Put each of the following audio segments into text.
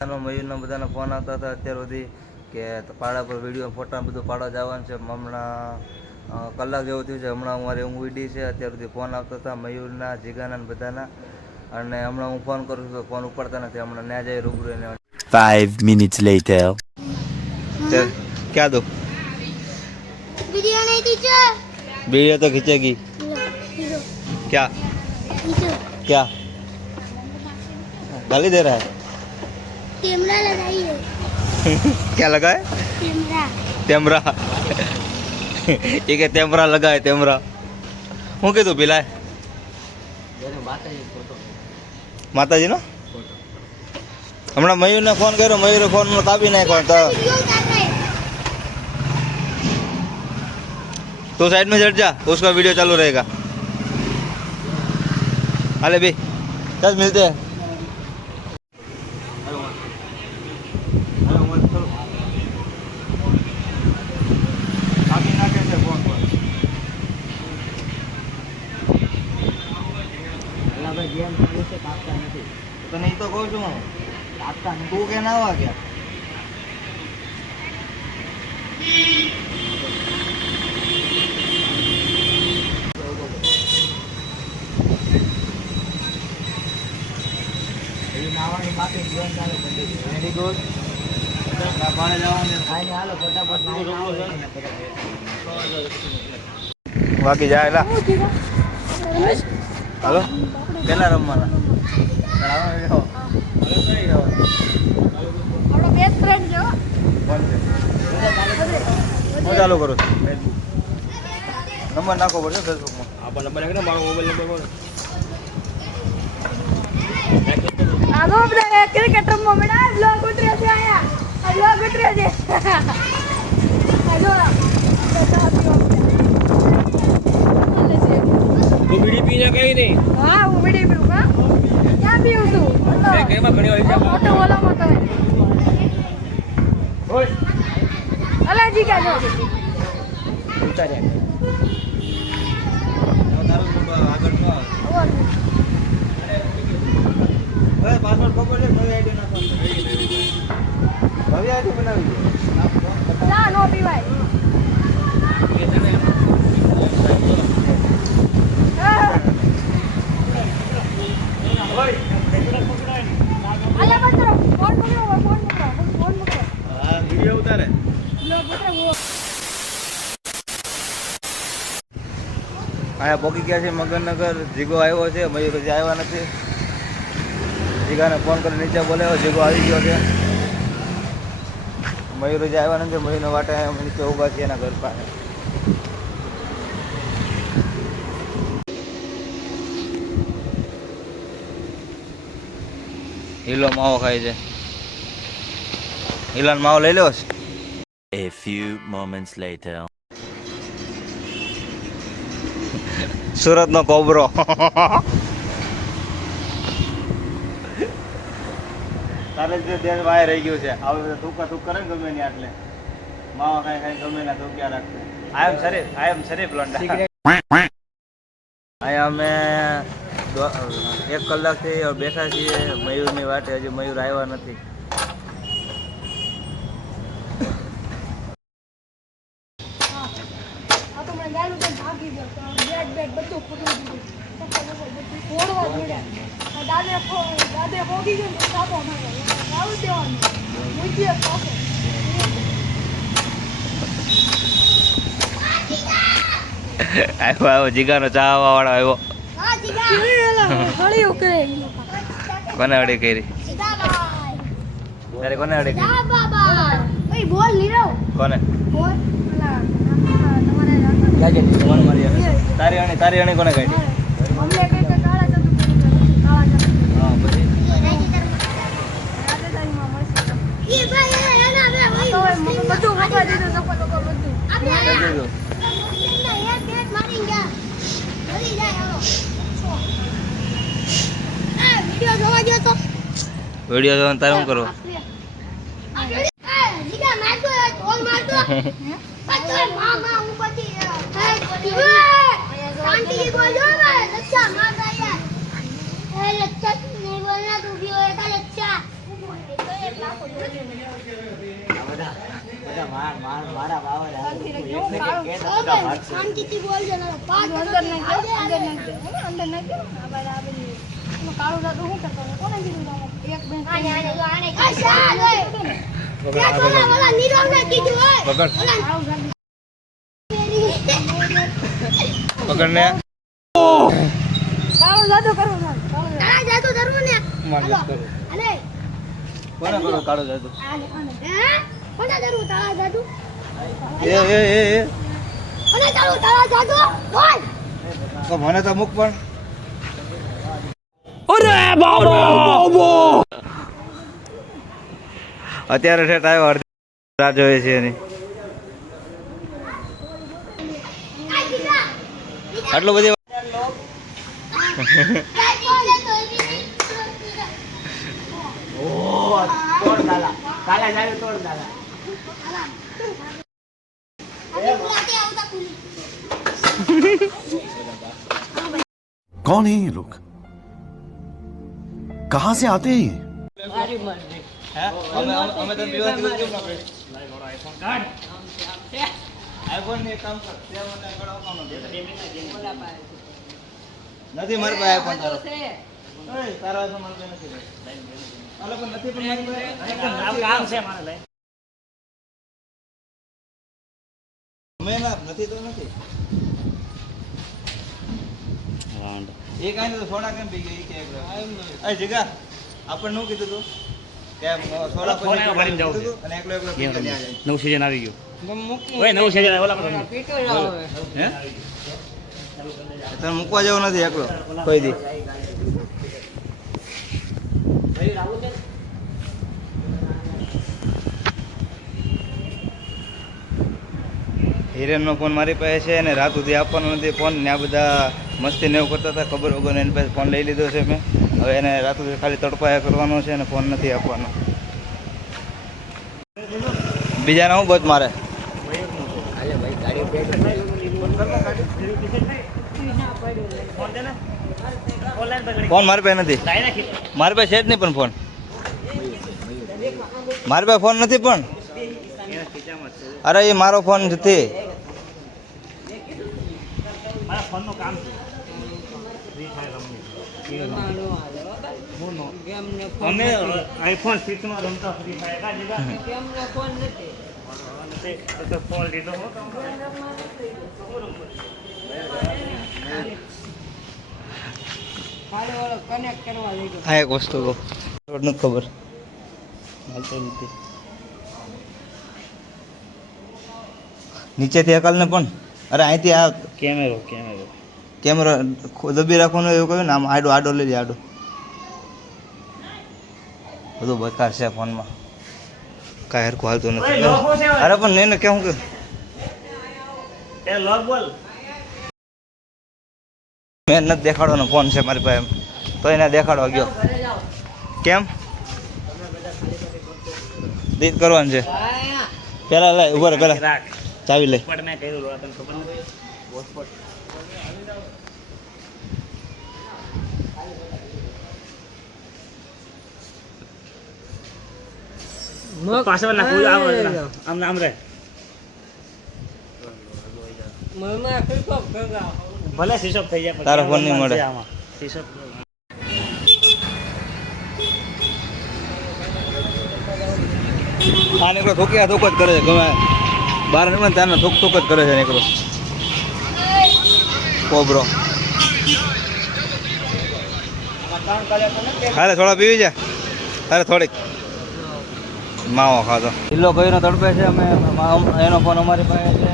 મયુરના બધાના ફોન આવતા હતા અત્યાર સુધી કે પાડા પર વિડીયો ફોટા બધું પાડવા જવાનું છે. હમણાં કલાક જેવું થયું છે. હમણાં અમારે ઊંઘ ઉડી છે. અત્યાર સુધી ફોન આવતા હતા મયુરના, જીગાના બધાના. અને હમણાં હું ફોન કરું છું તો ફોન ઉપાડતા નથી. હમણાં ત્યાં જઈ રૂબરૂ એને 5 minutes later. क्या दो वीडियो नहीं टीचर वीडियो तो खींचेगी क्या क्या गाली दे रहा है कैमरा लगाइए क्या लगा है कैमरा टेमरा ये क्या टेमरा लगा है टेमरा હું કીધું પેલા માતાજી નો હમણાં મયુરને ફોન કર્યો મયુરે ફોન કાપી નાખ્યો તો तो साइड में चढ़ जा उसका वीडियो चालू रहेगा अरे भाई कल मिलते हैं तो नहीं तो कहूँ छू तू क्या ना हुआ क्या વેરી ગુડ પાડે જવાનું બાકી જાય હાલો પેલા રમવાના હું ચાલુ કરું છું નંબર નાખવો પડશે ફેસબુકમાં આપણો નંબર નાખી મારો મોબાઈલ નંબર आगो अपना क्रिकेट रमवा मडा व्लॉग उतरे છે આયા આ વ્લોગ ઉતરે છે હેલો वो बीड़ी पीने कहीं नहीं हां वो बीड़ी पीऊंगा क्या पीऊं तू मैं कहीं में खड़ी हुई क्या फोटो वाला मत है ओए अला जी का जो उतार यार આગળ નો હવે પાસવર્ડ ખબર છે નવી આઈડી નાખો નવી આઈડી બનાવી દે લા નો પીવાય અલા બંધ કરો ફોન પકડો ફોન પકડો હા વિડિયો ઉતારે વ્લોગ ઉતરે वो આયા પોકી ગયા છે મગનનગર જીગો આવ્યો છે મયુર હજી આવ્યા નથી જીગાને ફોન કરી નીચે બોલાવ્યો જીગો આવી ગયો છે મયુર હજી આવ્યા નથી મયુરને વાટે અમે નીચે ઊભા છીએ એના ઘર પાસે હીલો માવો ખાય છે હીલાનો માવો લઈ લેવો છે A few moments later. સુરતનો કોબરો તારે જે દેશ વાય રહી ગયું છે આવે બધા થૂકા થૂક કરે ને ગમે ને આટલે માવા ખાઈ ખાઈ ગમે ના થૂક્યા રાખશે આઈ એમ શરીફ લોન્ડા અહીંયા અમે 1 કલાકથી બેઠા છીએ મયુરની વાટે હજી મયુર આવ્યા નથી આ તો મને ગાલું તો ભાગી ગયો તો બેટ બધું ફૂટી ગયું ફોડવા જોડ્યા દાદે ફોગી ગયો તો સાપો માર્યો ગાવું દેવાનું મુજે પાછો આવ્યો જીગાનો ચાહવા વાળો આવ્યો હા જીગા હળી ઉકે કોને અડી કરી તારે કોને અડી કરી જા બાબા ઓય બોલ લીરો કોને બોલ ઓલા તમારે ક્યાં કે તમારે મારી તારી અણી કોને કાઢી અમને કઈ કે કાળા જતું કાળા જતું હા પછી રાજધાનીમાં મળશે ઈ ભાઈ એના બે ભાઈ બધું વગા દીધું સપોટ બધું આપણે કરી દીધું એક બેટ મારી ગયા જલ્દી જાય હાલો આ વિડિયો જોવા ગયો તો વિડિયો જોવાનું તારે શું કરવું જીગા મારતો ઢોલ મારતો પતો મામા હું બધી શાંતિ બોલો લચ્છા મારતા યાર એ લચ્છા નહીં બોલના તું भी होएगा लच्छा શાંતિથી બોલજો ને અંદર નાખજો આ બરાબર કાળું દાદુ શું કરતો કોને કીધું એક બેન પકડ ને કાળું દાદુ કરવું ને કોને કરો કાળો જાદુ કોને જરૂર તાળા દાદુ એ કોને જરૂર તાળા દાદુ બોલ તો મને તો મુક પણ અત્યારે ઠેઠ આવ્યો અડધી રાહ જોઈએ છે એની આટલું બધી कौन है ये लोग कहां से आते हैं ये અમે તો પીવા કીધું કેમ ના પડે આઈફોન ને કામ કર તે મને આગળ આવવાનો નથી મારી પાસે આઈફોન તારો ઓય તારો આઈફોન મારી પાસે નથી આલે પણ નથી પણ મારી પાસે કામ છે મારે લઈ અમે ના નથી તો નથી એક આઈને તો સોડા કેમ પી ગઈ કે એ જીગા આપણને શું કીધું તું કે સોડા પછી ભરીને જાવું છે. અને એકલો પી ગયા જાય નવું સિઝન આવી ગયું ઓય નવું સિઝન ઓલા પર હે તને મૂકવા જેવો નથી એકલો કોઈ દી હિરેનનો ફોન મારી પાસે છે અને રાત સુધી આપવાનો નથી ફોન ને આ બધા મસ્તી ને એવું કરતા હતા ખબર વગર એની પાસે ફોન લઈ લીધો છે મેં હવે એને રાત સુધી ખાલી તડપાયા કરવાનો છે અને ફોન નથી આપવાનો બીજાને હું બચ મારે ફોન મારી પાસે નથી મારી પાસે છે જ નહીં પણ ફોન મારી પાસે ફોન નથી પણ અરે એ મારો ફોન નથી મારા ફોનનું કામ છે અમે આઈફોન 6 માં રમતા ફ્રી ફાયર કા જીગા કેમનો ફોન નથી તો ફોન લીધો હો કનેક્ટ કરવા લઈ ગયો આ એક વસ્તુ કહું નથી ખબર હાલતો નથી નીચેથી અકાલને પણ અરે અહીંથી આ કેમેરો દબી રાખવાનો એવું કહ્યું ને આમ આડો લઈ લે આડો બધું બેકાર છે ફોનમાં કાંઈ હરખું હાલતું નથી અરે પણ નહીં ને કેવું કે એ લોગ બોલ મેં નથી દેખાડવાનો ફોન છે મારી પાસે તો એને દેખાડવા ગયો કેમ દીત કરવાનું છે પેલા લે ઉભા રહે પેલા રાખ ચાવી લઈ પડ મેં કર્યું લો તને ખબર નથી વોસ્પોટ પાછળ નાખું આમ નામ રે ભલે સિસોપ થઈ જાય તારો ફોન નહીં મળે. આમાં સિસોપ આ નીકળો થૂક્યા થૂક જ કરે છે ગમે બહાર નીકળે ને ત્યાંને થૂક થૂક જ કરે છે નીકળો કોબરો હાલે થોડા પીવી જા અરે થોડીક માવો ખાધો ઢીલો કહીનો તડપે છે અમે એનો ફોન અમારી પાસે છે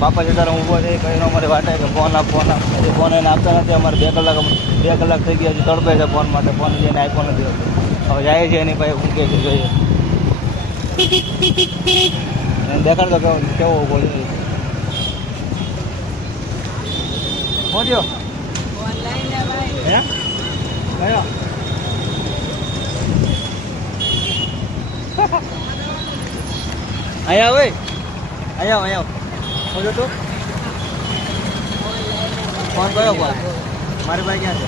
બાપા જતા ઊભો છે કહીનો અમારી વાટે કે ફોન આપ હજી ફોન એને આપતા નથી અમારે 2 કલાક થઈ ગયા હજી તડપે છે ફોન માટે ફોન જઈને આપ્યો નથી હોતો હવે જાય છે એની પાસે ઊંઘે છે જોઈએ દેખાડતો કેવો ઊભો છે પહોંચ્યો હે કયો અહીંયા હોય અહીંયા હું જો તું ફોન કયો ફોન મારી પાસે ક્યાં છે